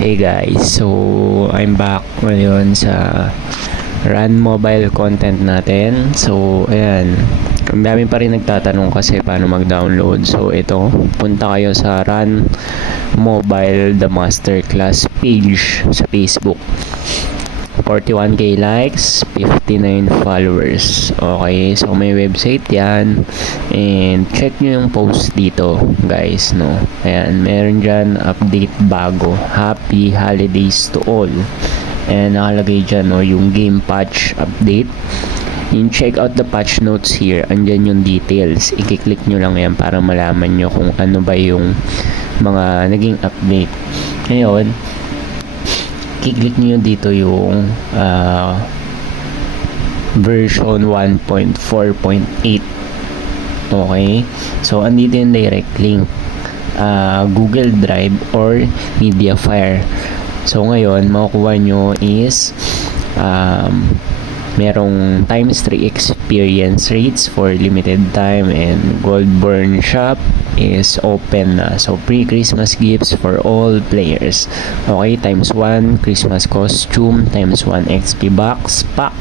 Hey guys, so I'm back ngayon sa Run Mobile content natin. So ayan, ang dami pa rin nagtatanong kasi paano mag-download. So ito, punta kayo sa Run Mobile The Masterclass page sa Facebook. 41k likes, 59 followers. Okay, so may website yan. And check nyo yung post dito, guys, no? Ayan, meron dyan update bago. Happy holidays to all. And nakalagay dyan, no, yung game patch update. In check out the patch notes here. Andyan yung details. I-click nyo lang yan para malaman nyo kung ano ba yung mga naging update. Ngayon, i-click nyo dito yung version 1.4.8. Okay, so andito yung direct link, Google Drive or Mediafire. So ngayon makukuha nyo is merong times 3 experience rates for limited time, and Goldburn shop is open na. So pre-Christmas gifts for all players. Okay, times 1 Christmas costume, times 1 XP box pack,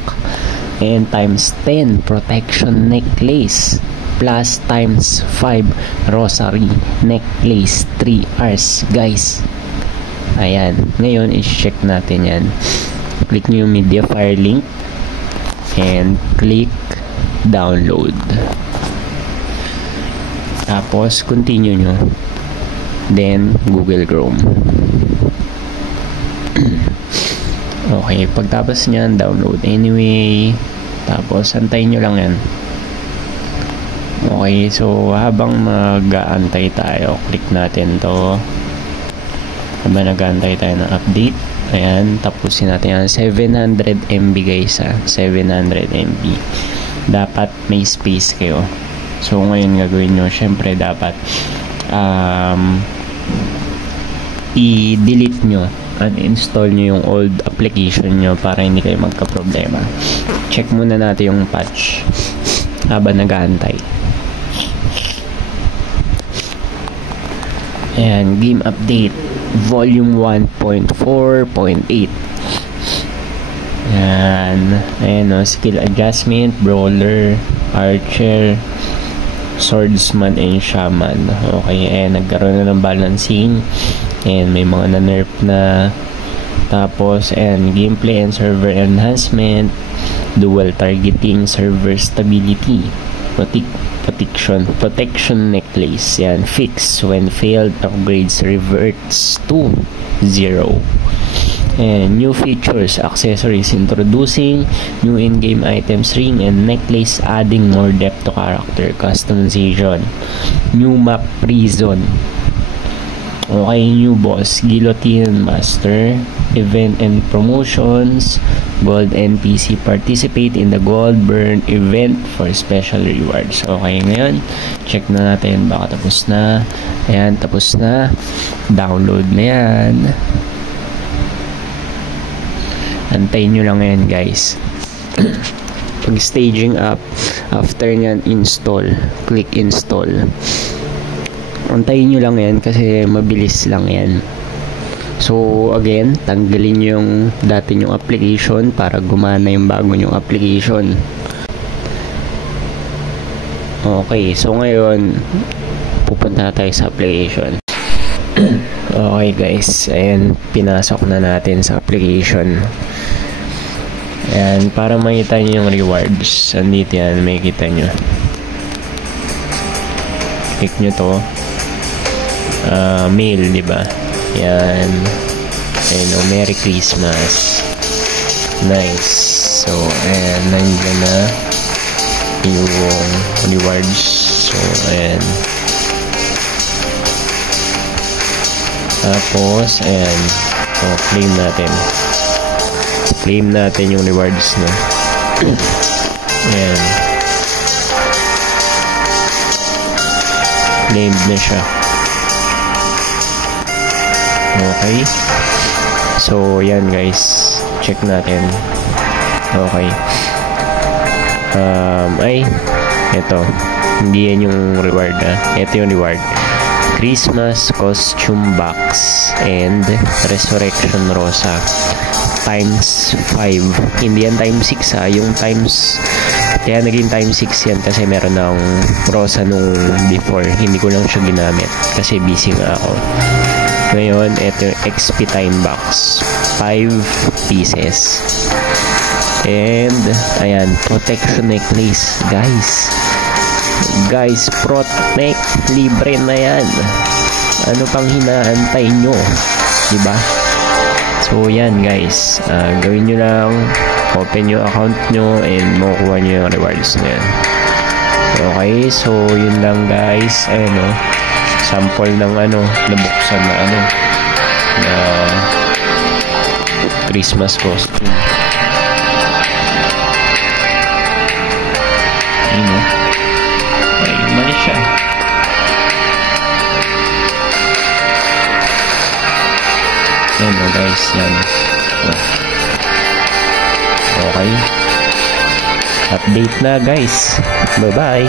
and times 10 protection necklace, plus times 5 rosary necklace 3 hours, guys. Ayan, ngayon i-check natin yan. Click nyo yung Mediafire link and click download, tapos continue nyo, then Google Chrome. Okay, pagtapos nyan, download anyway, tapos antayin nyo lang yan. Okay, so habang nag-aantay tayo, click natin to. Habang nag-aantay tayo ng update, ayan, tapusin natin yan. 700 MB guys, 700 MB. Dapat may space kayo. So ngayon gagawin nyo, syempre dapat i-delete nyo, uninstall nyo yung old application nyo para hindi kayo magka-problema. Check muna natin yung patch habang nag-aantay. Ayan, game update volume 1.4.8. Ayan, no, skill adjustment, brawler, archer, swordsman, and shaman. Okay, ayan, nagkaroon na ng balancing, and may mga na-nerf na. Tapos, ayan, gameplay and server enhancement, dual targeting, server stability, protection necklace, yan, fix when failed upgrades reverts to 0. And new features, accessories, introducing new in-game items, ring and necklace, adding more depth to character customization, new map prison. Okay, new boss, guillotine master, event and promotions, gold NPC, participate in the Goldburn event for special rewards. Okay, ngayon check na natin, baka tapos na. Ayan, tapos na, download na yan. Antayin nyo lang yan, guys. Pag staging up, after nyan install, click install. Antayin nyo lang yan kasi mabilis lang yan. So again, tanggalin yung dati nyong application para gumana yung bago nyong application. Okay, so ngayon pupunta na tayo sa application. Okay guys, ayan, pinasok na natin sa application. Ayan, para makita nyo yung rewards, andito yan, makikita nyo. Click nyo to, mail, diba? Yan. Ayun, oh, Merry Christmas. Nice. So, ayan, nandiyan na yung rewards. So, ayan. Tapos, ayan. Oh, claim natin. Claim natin yung rewards na. Ayan. Claimed na siya. Okay, so yan guys, check natin. Okay, ay, ito, hindi yan yung reward, ito yung reward. Christmas costume box and Resurrection Rosa times 5. Hindi yan times 6 ha, yung times, kaya naging times 6 yan kasi meron ng Rosa nung before, hindi ko lang siya ginamit kasi busy nga ako. Ngayon, ito yung XP time box, 5 pieces. And ayan, protection necklace, guys, protect, libre na yan. Ano pang hinaantay nyo, diba? So yan guys, gawin nyo lang, open yung account nyo and makukuha nyo yung rewards na yan. Okay, so yun lang guys. Ayan o, sample ng nabuksan na na Christmas costume. Ayun o, ay mali siya. Yan o guys, yan. Okay. Update na guys. Bye bye.